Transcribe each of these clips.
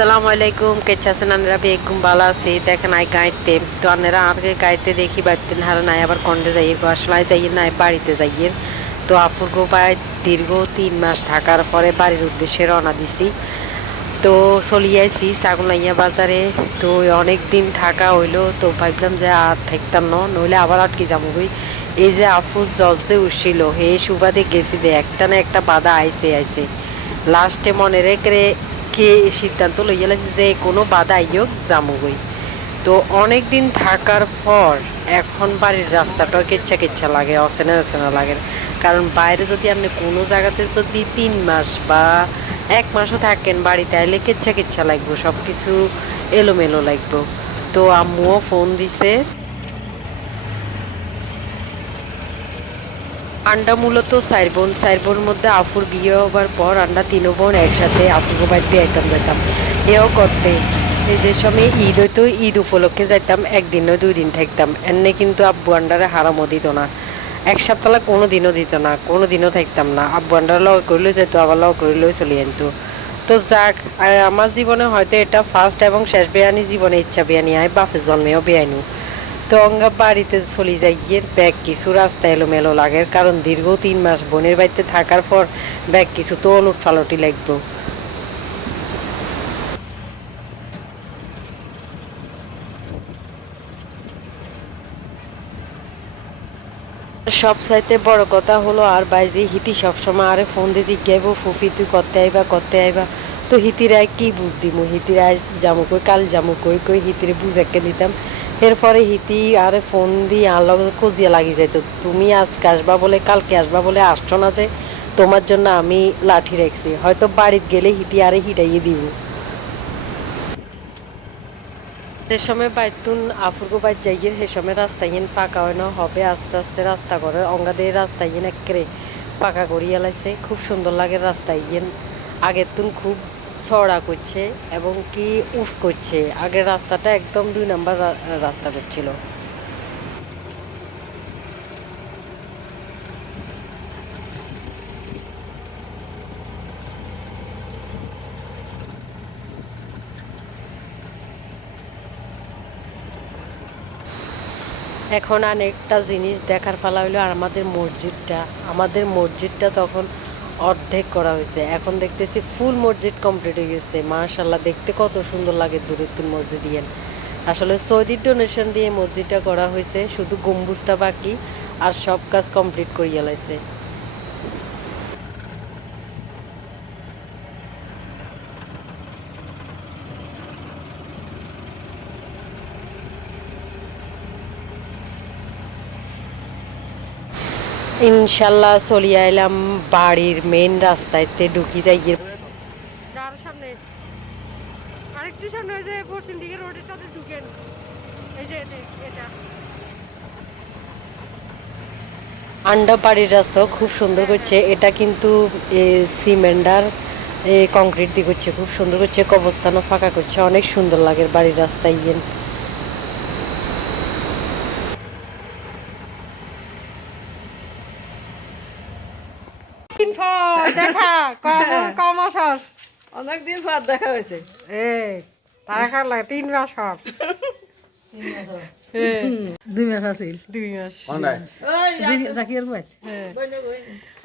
আসসালামু আলাইকুম। কেচ্ছে আছেন? আনেরা বেগুম ভালো আছি। দেখেন, আই গাইতে। তো আনেরা আর গাইতে দেখি বাড়িতে হারা নাই, আবার কন্ডে যাই আসলে যাই নাই, বাড়িতে যাই তো আপুর গো দীর্ঘ তিন মাস থাকার পরে বাড়ির উদ্দেশ্যে রওনা দিছি। তো চলি আইছি ছাগলাইয়া বাজারে। তো অনেক দিন থাকা হইল, তো ভাবলাম যে আর থাকতাম না, নইলে আবার আটকে যাব গই। এই যে আপুর জল যে উঠছিল, হে সুবাদে গেছি দে একটা না একটা বাধা আইসে আইসে লাস্টে মনে রেখে কে সিদ্ধান্ত লইয়া লাইছে যে কোনো বাধা আইয়োগ জামুগই তো অনেক দিন থাকার পর এখন বাড়ির রাস্তাটা কেচ্ছা কেচ্ছা লাগে, অচেনা অচেনা লাগে। কারণ বাইরে যদি আপনি কোনো জায়গাতে যদি তিন মাস বা এক মাসও থাকেন বাড়ি, তাইলে কেচ্ছা কেচ্ছা লাগবো সব কিছু এলোমেলো লাগবো। তো আম্মুও ফোন দিছে। আন্ডা মূলত চার বোন। চার বোনের মধ্যে আফুর বিয়ে হবার পর আন্ডা তিন বোন একসাথে আফুর বাড়ি বিয়াইতাম যেতাম এও করতে। যে সময় ঈদ হইতো, ঈদ উপলক্ষে যাইতাম, একদিন নয়, দুই দিন থাকতাম। এমনি কিন্তু আব্বু আন্ডারে হারামও দিত না। এক সপ্তাহ কোনো দিনও দিত না কোনো দিনও থাকতাম না। আব্বু আন্ডার লগ করিলে যেত আবার লগ করিলেও চলে আনতো। তো যাক আমার জীবনে হয়তো এটা ফার্স্ট এবং শেষ বেয়ানি জীবনে ইচ্ছা বেয়ানি আয় বাপের জন্মেও বেয়ানি। তো অঙ্গা বাড়িতে চলে যাই গিয়ে ব্যাগ কিছু রাস্তা এলোমেলো লাগে কারণ দীর্ঘ তিন মাস বোনের বাড়িতে থাকার পর ব্যাগ কিছু তো ওলট ফালটি লাগবো। সব চাইতে বড় কথা হলো, আর বাইজি হিতি সবসময় আরে ফোন দিয়ে জিজ্ঞাইব, ফুফি তুই করতে আইবা করতে আইবা? তো হিতির আয় কি বুঝ দিমু? হিতির আয় কই, কাল জামু কই কই হিতিরে বুঝাকে দিতাম। এরপরে হিতি, আরে ফোন দিয়ে আলো খুঁজিয়া লাগিয়ে যাইতো। তুমি আজকে আসবা বলে, কালকে আসবা বলে আসছো না যে, তোমার জন্য আমি লাঠি রাখছি। হয়তো বাড়িতে গেলে হিতি আরে হিটাইয়ে দিব। সে সময় বাইতুন আফুরগো বাইর যাইয়ের সে সময় রাস্তা ইয়েন পাকা হয় না, হবে আস্তে আস্তে রাস্তা করে। অঙ্গা দিয়ে রাস্তা ইয়েন একেরে পাকা করিয়া লাইছে। খুব সুন্দর লাগে রাস্তা ইয়েন আগের তুন খুব ছড়া করছে এবং কি উস করছে। আগের রাস্তাটা একদম দুই নাম্বার রাস্তা করছিল। এখন অনেকটা জিনিস দেখার ফেলা হইল আর আমাদের মসজিদটা। আমাদের মসজিদটা তখন অর্ধেক করা হয়েছে। এখন দেখতেছি ফুল মসজিদ কমপ্লিট হয়ে গেছে। মাশাল্লাহ দেখতে কত সুন্দর লাগে দূরত্বের মসজিদ দিয়ে। আসলে সৌদি ডোনেশন দিয়ে মসজিদটা করা হয়েছে, শুধু গম্বুজটা বাকি, আর সব কাজ কমপ্লিট করিয়া লাইছে। ইনশাল্লাহ চলিয়া এলাম বাড়ির মেন রাস্তায়তে ঢুকি যাই যার সামনে আরেকটু সামনে ওই যে পশ্চিম দিকে রোডের সাথে ঢুকেন। এই যে এটা আন্ডা বাড়ির রাস্তাও খুব সুন্দর করছে। এটা কিন্তু সিমেন্ডার কংক্রিট দিয়ে করছে। খুব সুন্দর করছে কবস্থানও ফাঁকা করছে। অনেক সুন্দর লাগে বাড়ির রাস্তায় ইয়ে তিন ফল দেখা কম অনেকদিন পর দেখা হয়েছে। এ তারা লাগে তিন মাস হর দুই মাস আছিল। দুই মাস। জাকির ভাই হ্যাঁ।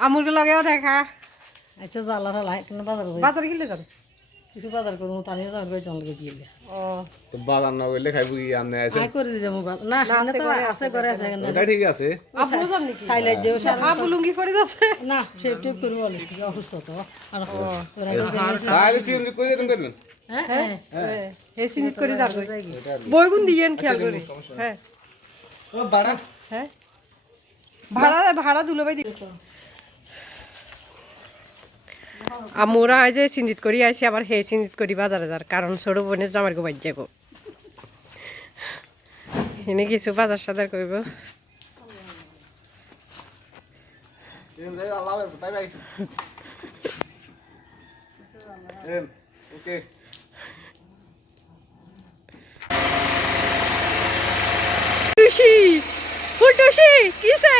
আমুরকে লগেও দেখা। আচ্ছা জ্বালা লাই কেন বাজার করি বাজার কিনলে যাবে? কিছু বাজার করব তানি যাবে ভাই জঙ্গলে গিয়ে ও। তো বাজার না করলে খাইব কি আমনে আছে। আই করে দিয়ে যাব বাজার। না তো আছে করে আছে এখানে ওটা ঠিক আছে। আপু যান নাকি সাইলাইট দেও আপু লুঙ্গি পরে যাচ্ছে? না শেপ টেপ করব বলে অসুস্থ তো। আর তাহলে সিএনজি কই দিতেন করবেন হ্যাঁ হ্যাঁ এই সিনিট করে যাবে। বইগুন দিয়েন খেয়াল করে। হ্যাঁ। ও বাড়া হ্যাঁ। ভাড়া ভাড়া দুলো ভাই দিবে আমরা আজ সিন্দিত করি আইছি আবার হে সিন্দিত করি বাজারে যার কারণ ছোট বোনের জামার যাব এনে কিছু বাজার সাজার করব ওকে। ফুলটুসি কিসে?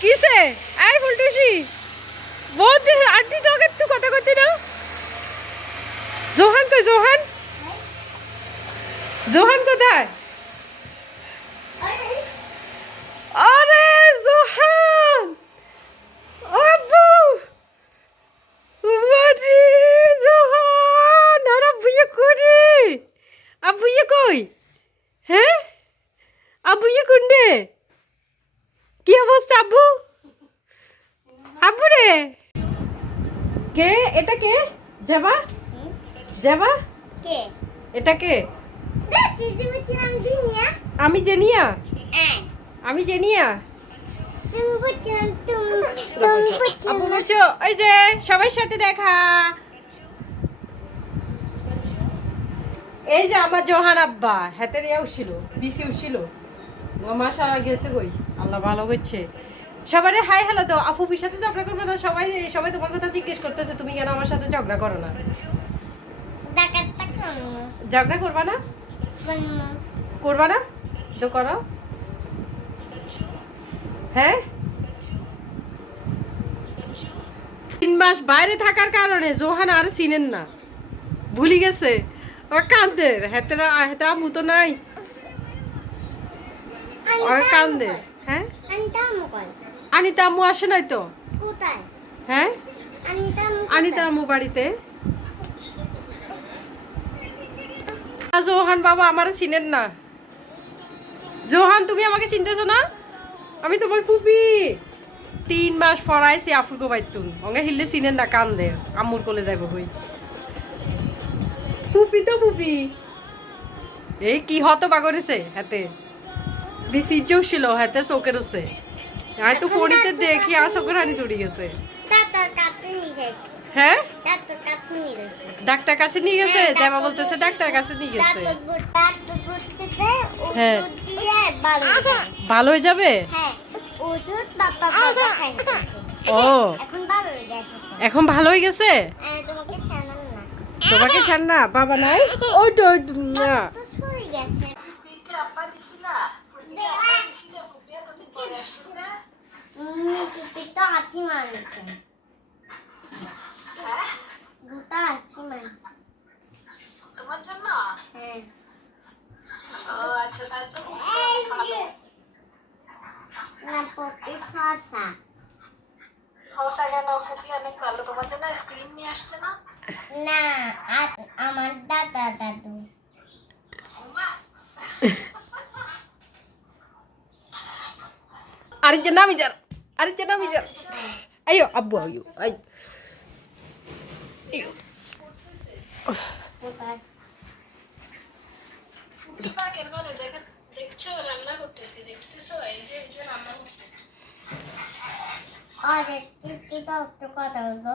কিসে? আই ফুলটুসি বহুত দিন আন্টি তোকে তুই কথা করতি না জোহান কই জোহান জোহান কোথায় আরে জোহান ও আব্বু বাড়ি জোহান আর আব্বু ইয়ে করি আব্বু ইয়ে কই হ্যাঁ আব্বু ইয়ে কোনডে কি অবস্থা আব্বু আব্বু রে কে? এটা কে? যাবা যাবা কে? এটা কে? আমি জেনিয়া। আমি জেনিয়া? তুমি বলছিলাম তুমি তুমি আব্বু বলছিলাম বলছো ওই যে সবার সাথে দেখা। এই যে আমার জোহান আব্বা হাতে ইয়া উঠছিল বিসি উঠছিল মাসা গেছে কই? আল্লাহ ভালো করছে। সবারে হাই হ্যালো তো আফুফির সাথে ঝগড়া করবে না? সবাই সবাই তোমার কথা জিজ্ঞেস করতেছে তুমি কেন আমার সাথে ঝগড়া করো না? ঝগড়া করবা না? করবা। না? তো করো। হ্যাঁ? তিন মাস বাইরে থাকার কারণে জোহান আর চিনেন না। ভুলি গেছে। ও কান্দে। হেতেরা হেতেরা মুতো নাই। ও কান্দে। হ্যাঁ? আনিতা আম্মু আসে নাই তো? কোথায়? হ্যাঁ? আনিতা আম্মু বাড়িতে। জোহান বাবা আমার চিনেন না। জোহান তুমি আমাকে চিনতেছো না? আমি তোমার ফুপি। তিন মাস পড়াইছি আফুরকো বাইতুন অঙ্গে হিললে চিনেন না কান্দে। আম্মুর কোলে যাইব হই। ফুপি তো ফুপি। এই কি হতো বাগরেছে হাতে। বেশি ছিল হাতে চোখের আছে। আমি তো ফোনিতে দেখি চোখের হানি চড়ি গেছে। ডাক্তার কাছে নিয়ে যাইছি হ্যাঁ? ডাক্তার কাছে নিয়ে যাইছি ডাক্তার কাছে নিয়ে গেছে? জামা বলতেছে ডাক্তার কাছে নিয়ে গেছে। হ্যাঁ। ভালো হয়ে যাবে। ভালো হয়ে যাবে? হ্যাঁ ও। এখন ভালো হয়ে গেছে। এখন ভালো গেছে? তোমাকে না। ছাড় না বাবা নাই? ওই তো ওই তো, না। তো শুয়ে গেছে টুপিটা আছি মানছে দুটা আছি মানছে তোমার জন্য হ্যাঁ ও আচ্ছা তাহলে তো যে। না পপি শসা খোসা কেন খুবই অনেক ভালো তোমার জন্য স্ক্রিন নিয়ে আসছে না না আমার দাদা দাদু আরেকজন নামি যান আরেকজন নামি যান আইও আব্বু আইও আই। আরে কথা বলব।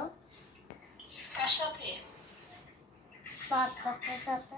কার সাথে? বাচ্চাদের সাথে।